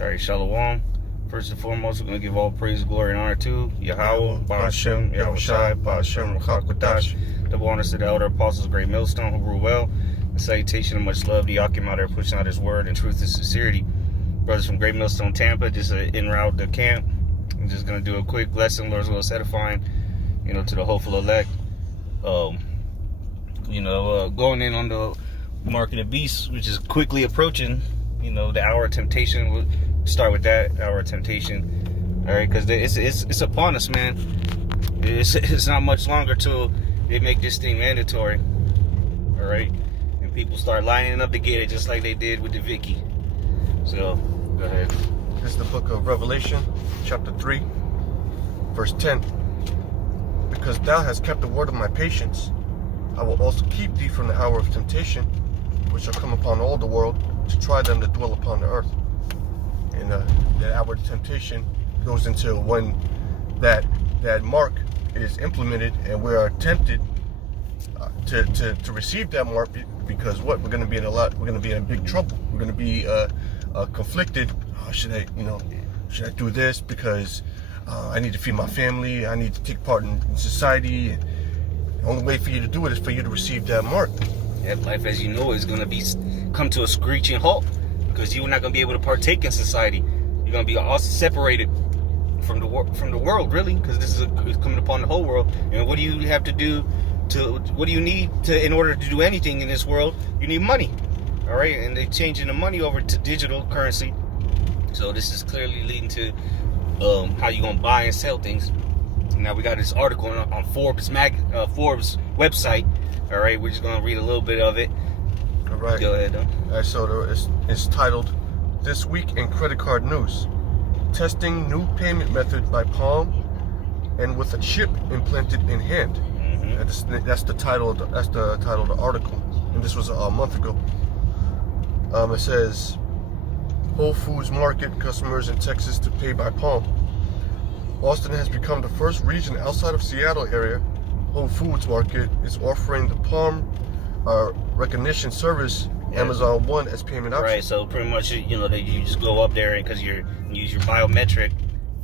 All right, Shalom. First and foremost, we're going to give all praise, glory, and honor to Yahweh, Ba'ashem, Yahushai, Ba'ashem, Ruchakwadash. Double honors to the elder apostles, great millstone, who rule well. A salutation and much love to Yakim out there pushing out his word in truth and sincerity. Brothers from Great Millstone, Tampa, just en route to camp. I'm just going to do a quick lesson, Lord's will edifying, to the hopeful elect. Going in on the mark of the beast, which is quickly approaching. The hour of temptation. We'll start with that hour of temptation. All right, because it's upon us, man. It's not much longer till they make this thing mandatory. All right, and people start lining up to get it, just like they did with the Vicky. So, go ahead. This is the book of Revelation, chapter 3, verse 10. Because thou hast kept the word of my patience, I will also keep thee from the hour of temptation, which shall come upon all the world, to try them that dwell upon the earth. And that hour of temptation goes into when that mark is implemented and we are tempted to receive that mark, because we're going to be in big trouble. We're going to be conflicted. Should I do this because I need to feed my family? I need to take part in society. The only way for you to do it is for you to receive that mark. Yeah, life as you know is going to come to a screeching halt, because you're not going to be able to partake in society. You're going to be all separated from the world, really, because this is coming upon the whole world. And what do you have to do what do you need in order to do anything in this world? You need money. All right, and they're changing the money over to digital currency. So this is clearly leading to how you're going to buy and sell things. Now we got this article on Forbes website. All right, we're just going to read a little bit of it. All right. Go ahead, though. All right, so it's titled, This Week in Credit Card News. Testing New Payment Method by Palm and with a Chip Implanted in Hand. Mm-hmm. That's the title of the article. And this was a month ago. It says, Whole Foods Market customers in Texas to pay by Palm. Austin has become the first region outside of Seattle area. Whole Foods Market is offering the Palm recognition service, Amazon One, as payment option. Right, so pretty much, you just go up there and because you use your biometric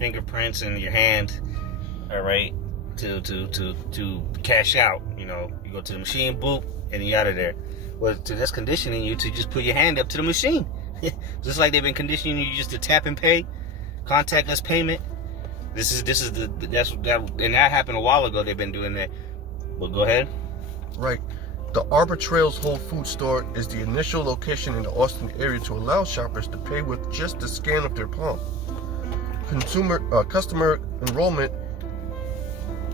fingerprints in your hand, all right, to cash out. You go to the machine, boop, and you're out of there. Well, that's conditioning you to just put your hand up to the machine, just like they've been conditioning you just to tap and pay, contactless payment. And that happened a while ago. They've been doing that. Well, go ahead. Right. The Arbor Trails Whole Food store is the initial location in the Austin area to allow shoppers to pay with just the scan of their palm. Customer enrollment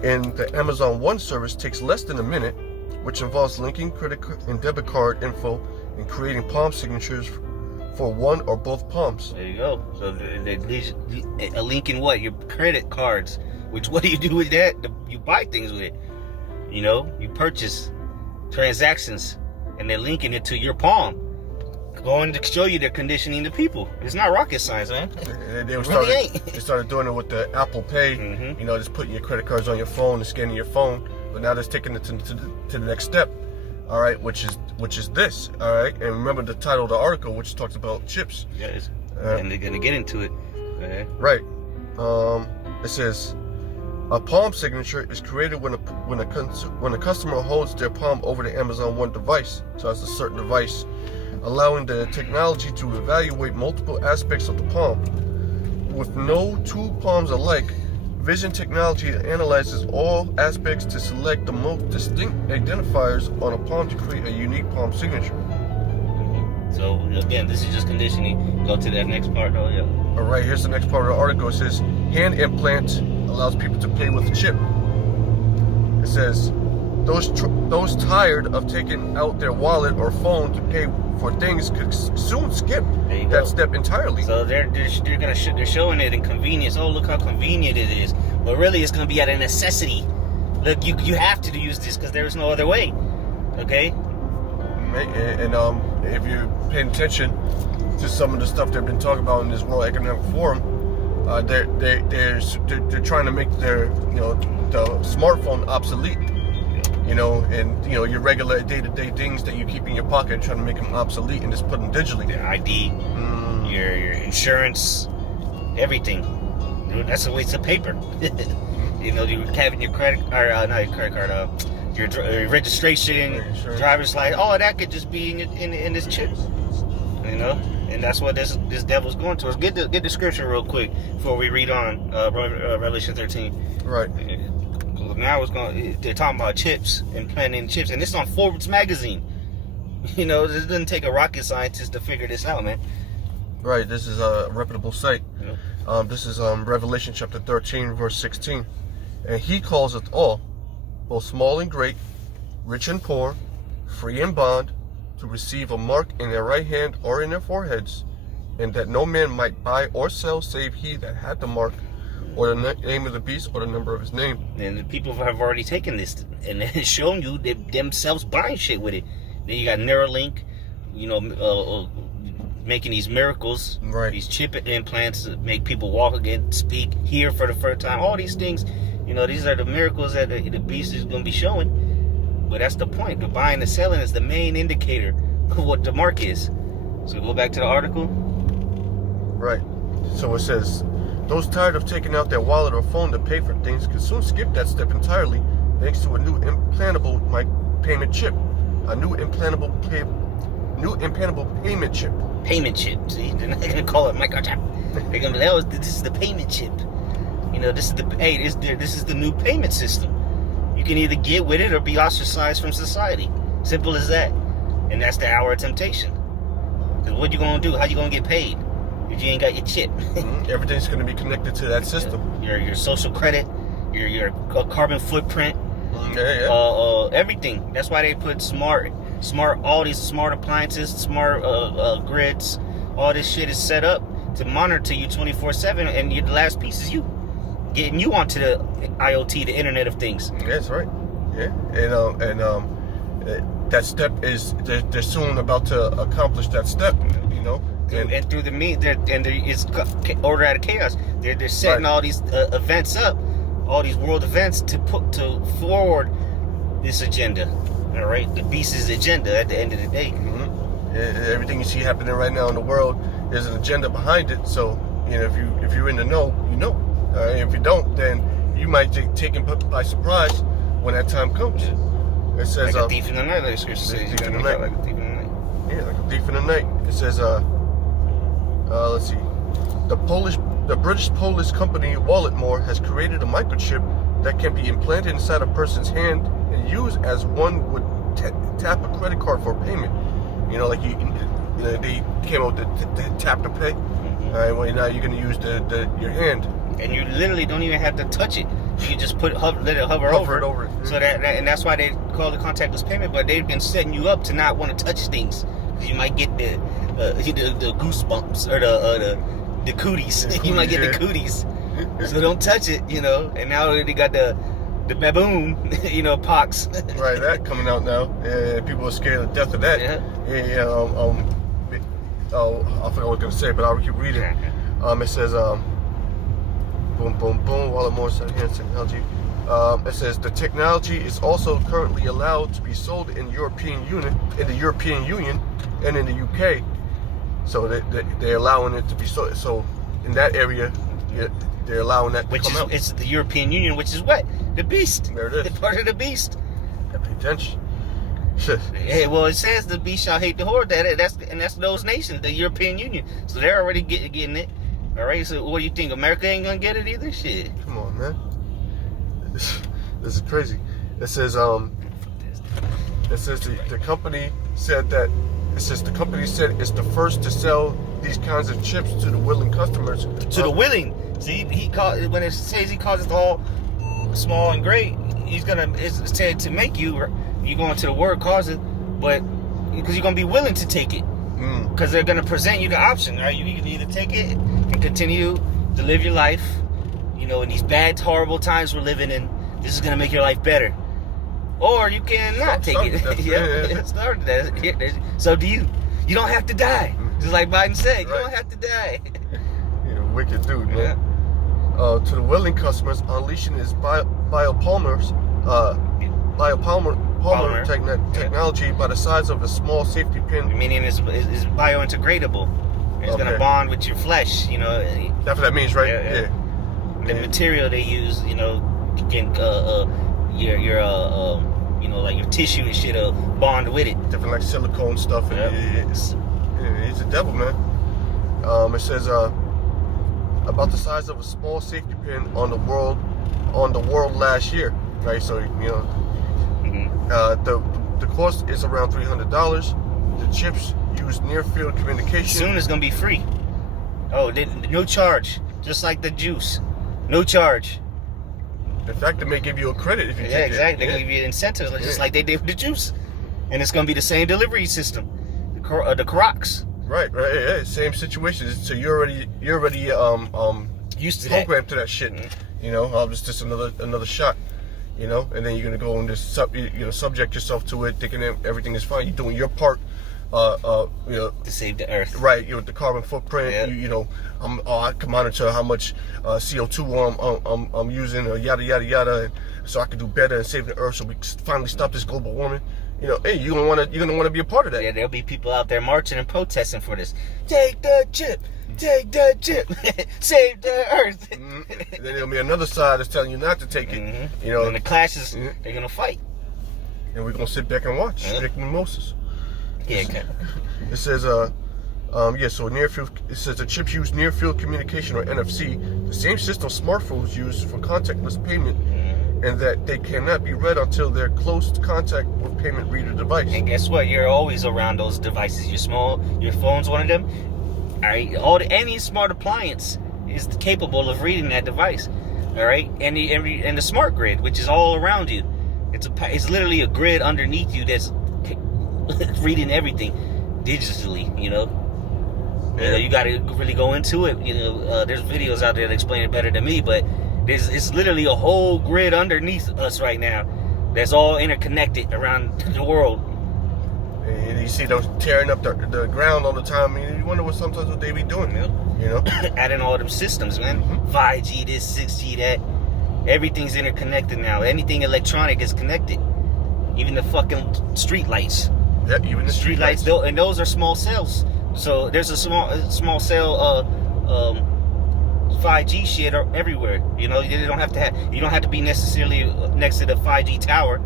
in the Amazon One service takes less than a minute, which involves linking credit and debit card info and creating palm signatures for one or both palms. There you go. So a link in what? Your credit cards. Which, what do you do with that? You buy things with it. You purchase transactions, and they're linking it to your palm. Going to show you they're conditioning the people. It's not rocket science, man. They started doing it with the Apple Pay. Mm-hmm. Just putting your credit cards on your phone and scanning your phone. But now they're taking it to the next step. All right, which is this. All right, and remember the title of the article, which talks about chips. Yes, and they're gonna get into it. Right. It says, a palm signature is created when a customer holds their palm over the Amazon One device. So it's a certain device, allowing the technology to evaluate multiple aspects of the palm. With no two palms alike, vision technology analyzes all aspects to select the most distinct identifiers on a palm to create a unique palm signature. So again, this is just conditioning. Go to that next part, though. Yeah. All right, here's the next part of the article. It says, hand implant allows people to pay with a chip. It says, those tired of taking out their wallet or phone to pay for things could soon skip that step entirely. So they're showing it in convenience. Oh, look how convenient it is. But really, it's going to be out of necessity. Look, you have to use this because there is no other way. Okay. And if you're paying attention to some of the stuff they've been talking about in this World Economic Forum, they're trying to make the smartphone obsolete. Your regular day-to-day things that you keep in your pocket, trying to make them obsolete and just put them digitally. The ID, your insurance, everything. Dude, that's a waste of paper. You know, you having your credit or not your credit card, your registration, driver's license, all of that could just be in this chip. You know, and that's what this devil's going towards. Get the scripture real quick before we read on Revelation 13. Right. Now they're talking about chips, implanting chips, and this is on Forbes magazine. You know, this doesn't take a rocket scientist to figure this out, man. Right. This is a reputable site. Yeah. This is Revelation chapter 13, verse 16. And he calls us all, both small and great, rich and poor, free and bond, to receive a mark in their right hand or in their foreheads, and that no man might buy or sell save he that had the mark, or the name of the beast, or the number of his name. And the people have already taken this and shown you themselves buying shit with it. Then you got Neuralink, you know, making these miracles, right? These chip implants that make people walk again, speak, hear for the first time. All these things, you know, these are the miracles that the beast is going to be showing. But that's the point. The buying and selling is the main indicator of what the mark is. So go back to the article. Right. So it says, those tired of taking out their wallet or phone to pay for things can soon skip that step entirely thanks to a new implantable payment chip. A new implantable payment chip. Payment chip. See, they're not going to call it microchip. They're going to be, this is the payment chip. You know, this is the new payment system. You can either get with it or be ostracized from society. Simple as that. And that's the hour of temptation. Because what you going to do? How you going to get paid if you ain't got your chip? Everything's going to be connected to that system. Your social credit, your carbon footprint, everything. That's why they put smart, all these smart appliances, smart grids. All this shit is set up to monitor you 24/7, and the last piece is you. Getting you onto the IoT, the Internet of Things. That's right. Yeah, and that step is they're soon about to accomplish that step. You know, and through it's order out of chaos. They're setting all these events up, all these world events to forward this agenda. All right, the beast's agenda. At the end of the day, everything you see happening right now in the world, there's an agenda behind it. So you know, if you're in the know, you know. If you don't, then you might get taken by surprise when that time comes. It says, like a thief in the night, like the scripture says. Thief in the night. Like a thief in the night. Yeah, like a thief in the night. It says, let's see. The British Polish company Walletmore has created a microchip that can be implanted inside a person's hand and used as one would tap a credit card for payment. You know, like they came out with the tap to pay. All right, well now you're gonna use your hand. And you literally don't even have to touch it. You can just let it hover over it. So and that's why they call it contactless payment. But they've been setting you up to not want to touch things. You might get the goosebumps or the cooties. You might get the cooties. So don't touch it, you know. And now they got the baboon, you know, pox. Right, that coming out now. Yeah, people are scared to death of that. Yeah. I forgot what I was gonna say, but I'll keep reading. It says boom, boom, boom. Walletmore enhanced technology. It says the technology is also currently allowed to be sold in the European Union, and in the UK. So they're allowing it to be sold. So in that area, they're allowing that to come out. It's the European Union, which is what? The beast. There it is. The part of the beast. Pay attention. Hey, well, it says the beast shall hate the horde. That's those nations, the European Union. So they're already getting it. All right, so what do you think? America ain't gonna get it either? Shit. Come on, man. This is crazy. It says the company said that it's the first to sell these kinds of chips to the willing customers. To the willing. See, when it says he calls it all small and great, it's said to make you go into the word cause it, but because you're gonna be willing to take it. Because they're going to present you the option, right? You can either take it and continue to live your life, you know, in these bad, horrible times we're living in. This is going to make your life better. Or you can not take it. Start that. So do you. You don't have to die. Just like Biden said, you don't have to die. You're a wicked dude, man. To the willing customers, unleashing his biopolymers technology by the size of a small safety pin. Meaning it's biointegratable. It's Okay. gonna bond with your flesh. You know, That's what that means, right? Yeah. the Yeah. material they use. You know, can your you know, like your tissue and shit bond with it. Different like silicone stuff. And Yep. he's a devil, man. It says about the size of a small safety pin on the world last year, right? So you know, the cost is around $300. The chips use near field communication. Soon it's gonna be free. Oh, no charge, just like the juice, no charge. In fact, they may give you a credit if you Yeah, take exactly. it. They're gonna give you incentives, just Yeah. like they did with the juice, and it's gonna be the same delivery system. The Crocs. Right, yeah, same situation. So you're already Used to that. programmed to that shit. You know, it's just another shot. You know, and then you're gonna go and just subject yourself to it, thinking that everything is fine. You're doing your part. You know, To save the earth. right. You know, the carbon footprint. Yeah. You know, I can monitor how much CO2 I'm using, or yada yada yada, and so I can do better and save the earth. So we finally stop this global warming. You know, hey, you're gonna wanna be a part of that. Yeah, there'll be people out there marching and protesting for this. Take the chip. Take the chip. Save the earth. And then there'll be another side that's telling you not to take it. You know, And the clashes, Mhm. they're gonna fight. and we're gonna sit back and watch, drink mimosas. Yeah, okay. It says, so near field. It says the chips use near field communication, or NFC, the same system smartphones use for contactless payment, and that they cannot be read until they're close to contact with payment reader device. And guess what? You're always around those devices. Your phone's one of them. All right, any smart appliance is capable of reading that device. All right, and the smart grid, which is all around you, it's literally a grid underneath you that's reading everything digitally. You know, you got to really go into it. You know, there's videos out there that explain it better than me, but it's literally a whole grid underneath us right now that's all interconnected around the world. And you see them tearing up the ground all the time. And you wonder what they be doing, you know? Adding all them systems, man. 5G this, 6G that. Everything's interconnected now. Anything electronic is connected. Even the fucking street lights. Yeah, even the Street lights, and those are small cells. So there's a small cell 5G shit everywhere. You know, you don't have to be necessarily next to the 5G tower.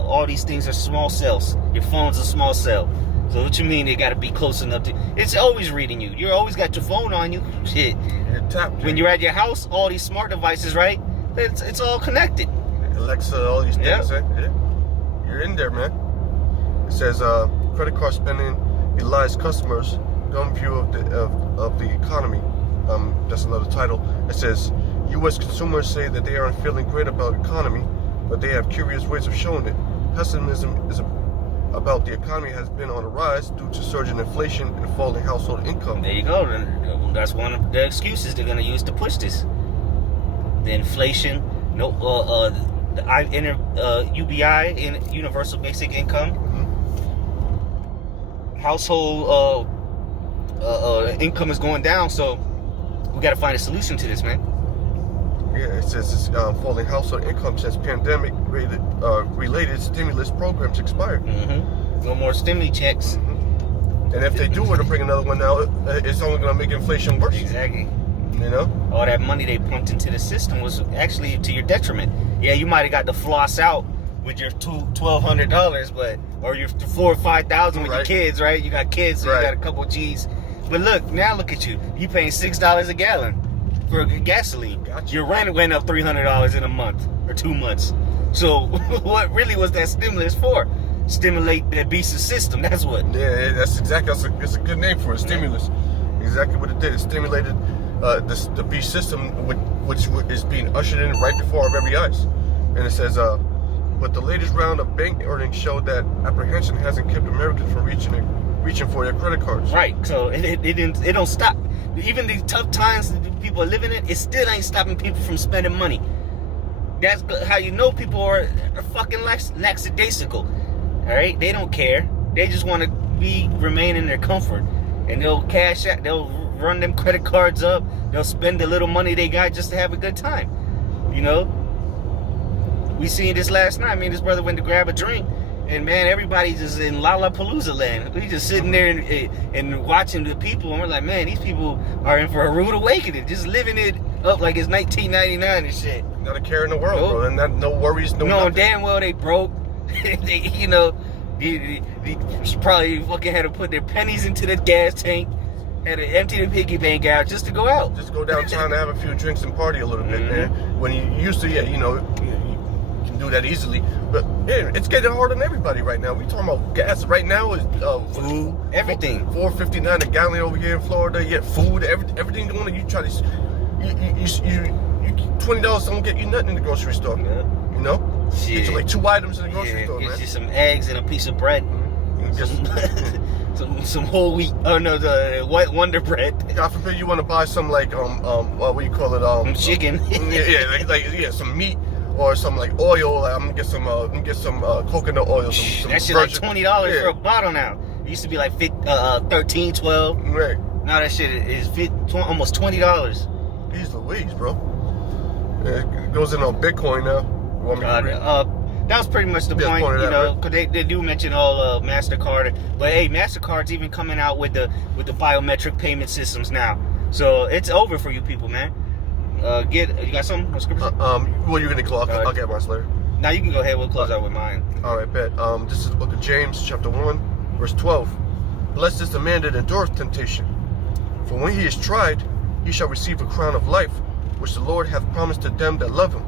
All these things are small cells. Your phone's a small cell. So what you mean they got to be close enough to? It's always reading you. You always got your phone on you. Shit. You're tapped. When you're at your house, all these smart devices, right? It's all connected. Alexa, all these things. Yeah. You're in there, man. It says credit card spending belies customers' gun view of the economy. That's another title. It says U.S. consumers say that they aren't feeling great about the economy, but they have curious ways of showing it. Pessimism about the economy has been on the rise due to surging inflation and falling household income. There you go. That's one of the excuses they're gonna use to push this. The inflation, UBI, in Universal Basic Income, household income is going down. So we got to find a solution to this, man. Yeah, it says it's falling household income since pandemic-related stimulus programs expired. No more stimuli checks. And if they do were to bring another one out, it's only going to make inflation worse. Exactly. You know? All that money they pumped into the system was actually to your detriment. Yeah, you might have got to floss out with your $1,200, or your $4,000 or $5,000 with your kids, right? You got kids, so you got a couple of G's. But look at you. You paying $6 a gallon for gasoline. Gotcha. Your rent went up $300 in a month or 2 months. So what really was that stimulus for? Stimulate the beast's system. That's what. Yeah, that's exactly. It's a good name for it. Stimulus. Exactly what it did. It stimulated the beast system, which is being ushered in right before our very eyes. And it says, but the latest round of bank earnings showed that apprehension hasn't kept Americans from reaching for their credit cards. Right. So it don't stop. Even the tough times that people are living in, it still ain't stopping people from spending money. That's how you know people are fucking lackadaisical. All right, they don't care. They just want to remain in their comfort, and they'll cash out. They'll run them credit cards up. They'll spend the little money they got just to have a good time. You know, we seen this last night. I mean, this brother went to grab a drink, And man, everybody's just in Lollapalooza land. We just sitting there and watching the people, and we're like, man, these people are in for a rude awakening, just living it up like it's 1999 and shit. Not a care in the world, bro. And no worries, no No, nothing. damn well they broke. They, they probably fucking had to put their pennies into the gas tank, had to empty the piggy bank out just to go out. Just go downtown and have a few drinks and party a little bit, man. When you used to, you can do that easily. But yeah, it's getting harder on everybody right now. We talking about gas right now is Food, everything. $4.59 a gallon over here in Florida. Yeah, food, everything going on. You try to, you $20 don't get you nothing in the grocery store. Yeah. You know, Shit. get you like 2 items in the grocery store, Get man. you some eggs and a piece of bread. Just, Some whole wheat. Oh no, the white Wonder Bread. God forbid you want to buy some like what do you call it Chicken. yeah, some meat or some like oil. Like, I'm gonna get some coconut oil. Some That shit like virgin- $20 yeah. for a bottle now. It used to be like 13, 12. Right. Now that shit is almost $20. Jeez Louise, bro. Yeah, it goes in on Bitcoin now. You want me to read? That was pretty much the Yeah, point, point of you that, know, right? because they do mention all MasterCard, but hey, MasterCard's even coming out with the biometric payment systems now, so it's over for you people, man. You got something on scripture? Well, you're gonna go. I'll get mine later. Now you can go ahead. We'll close out with mine. All right, bet. This is the book of James, chapter 1, verse 12. Blessed is the man that endureth temptation, for when he is tried, he shall receive a crown of life, which the Lord hath promised to them that love him.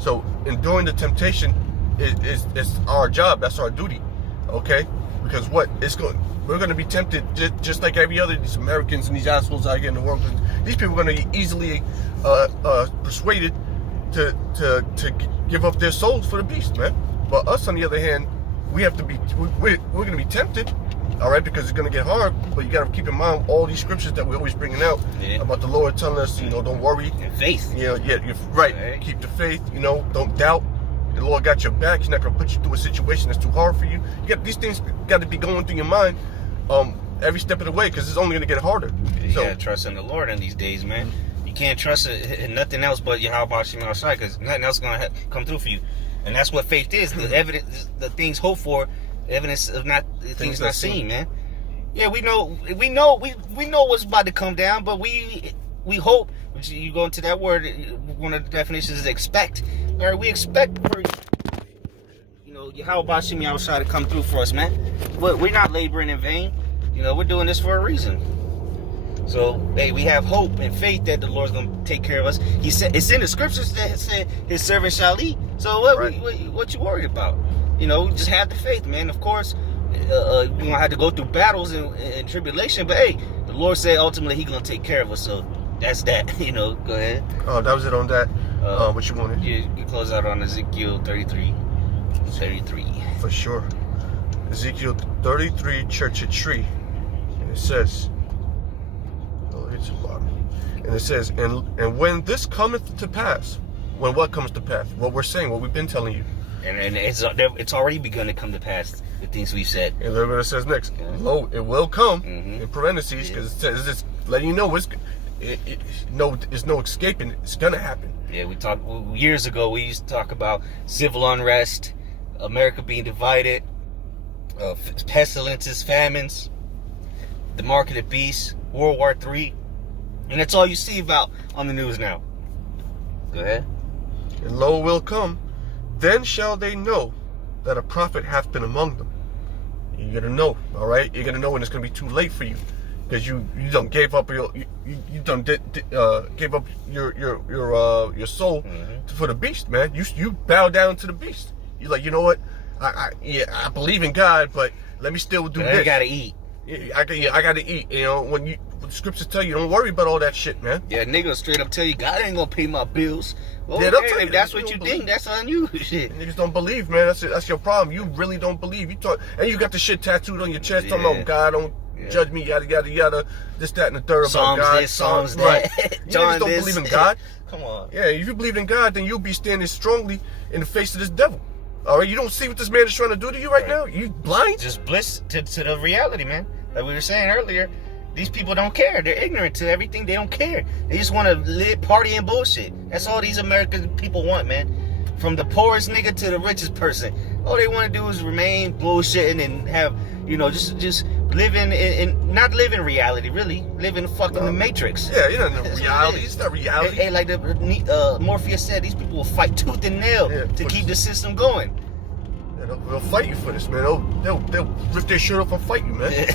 So, enduring the temptation is our job. That's our duty. Okay? Because we're going to be tempted just like every other these Americans and these assholes out here in the world. These people are going to be easily persuaded to give up their souls for the beast, man. But us, on the other hand, we have to be. We're going to be tempted, all right, because it's going to get hard. But you got to keep in mind all these scriptures that we're always bringing out about the Lord telling us, don't worry. And faith. You're right. Right. Keep the faith. Don't doubt. The Lord got your back. He's not going to put you through a situation that's too hard for you. These things got to be going through your mind every step of the way, because it's only going to get harder. You So gotta trust in the Lord in these days, man. You can't trust in nothing else but Yahweh Shem outside, because nothing else gonna come through for you. And that's what faith is. The evidence, the things hoped for, evidence of things not seen, man. Yeah, we know what's about to come down, but we hope. You go into that word. One of the definitions is expect. All right, we expect for Yahweh Shem outside to come through for us, man. But we're not laboring in vain. We're doing this for a reason. So, hey, we have hope and faith that the Lord's going to take care of us. He said, it's in the scriptures that said his servant shall eat. So what you worried about? Just have the faith, man. Of course, you're going to have to go through battles and tribulation. But, hey, the Lord said ultimately he's going to take care of us. So that's that. Go ahead. Oh, that was it on that. What you wanted? You close out on Ezekiel 33. For sure. Ezekiel 33, church of tree. And it says, and it says, and when this cometh to pass, when what comes to pass? What we're saying, what we've been telling you. And it's already begun to come to pass, the things we've said. And look what it says next. Lo, it will come, in parentheses, because it says it's letting you know there's no escaping it. It's going to happen. Yeah, we talked years ago. We used to talk about civil unrest, America being divided, pestilences, famines, the mark of the beast, World War III, and that's all you see about on the news now. Go ahead. And lo, will come, then shall they know that a prophet hath been among them. You're gonna know, all right. You're gonna know when it's gonna be too late for you, because you done gave up gave up your soul for the beast, man. You bow down to the beast. You're like, you know what? I believe in God, but let me still do this. You gotta eat. I gotta eat. When the scriptures tell you, don't worry about all that shit, man. Yeah, niggas straight up tell you God ain't gonna pay my bills. Well, Yeah, they'll tell you if that's that. what You you don't think, that's on you. Shit. Niggas don't believe, man. That's your problem. You really don't believe. And you got the shit tattooed on your chest talking about God don't judge me, yada yada yada, this, that, and the third Psalms about God. this, Psalms right. that. You John niggas don't this. believe in God. Come on. Yeah, if you believe in God, then you'll be standing strongly in the face of this devil. All right, you don't see what this man is trying to do to you right now? You blind? Just bliss to the reality, man. Like we were saying earlier, these people don't care. They're ignorant to everything. They don't care. They just want to live, party, and bullshit. That's all these American people want, man. from the poorest nigga to the richest person. All they want to do is remain bullshitting and have, just living in not living reality, really. Living fucking the Matrix. Yeah, reality. It's not reality. Hey, like Morpheus said, these people will fight tooth and nail to keep the system going. Yeah, they'll fight you for this, man. They'll rip their shirt off and fight you, man.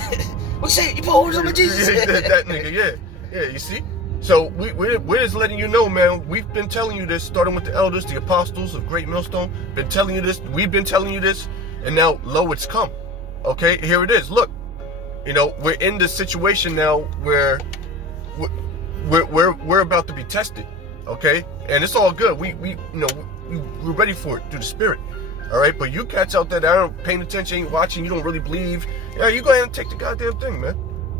What you say? You put orders on my Jesus? That nigga, yeah, you see? So we're just letting you know, man. We've been telling you this, starting with the elders, the apostles of Great Millstone. Been telling you this. We've been telling you this, and now lo, it's come. Okay, here it is. Look, we're in this situation now where we're about to be tested. Okay, and it's all good. We're ready for it through the Spirit. All right, but you cats out there that aren't paying attention, ain't watching, you don't really believe. Yeah, you go ahead and take the goddamn thing, man.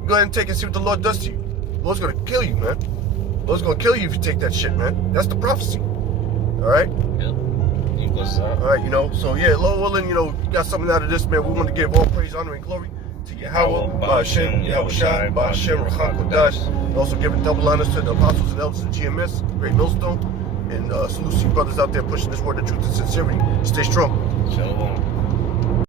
Go ahead and take it and see what the Lord does to you. The Lord's gonna kill you, man. The Lord's gonna kill you if you take that shit, man. That's the prophecy. All right. Yep. All right, so yeah, Lord willing, you got something out of this, man. We want to give all praise, honor, and glory to Yahweh, Ba'ashem, Yahweh Shai, Ba'ashem, Racham Kodash. And also giving double honors to the apostles and elders of GMS, Great Millstone, and salute to you brothers out there pushing this word of truth and sincerity. Stay strong. Shalom.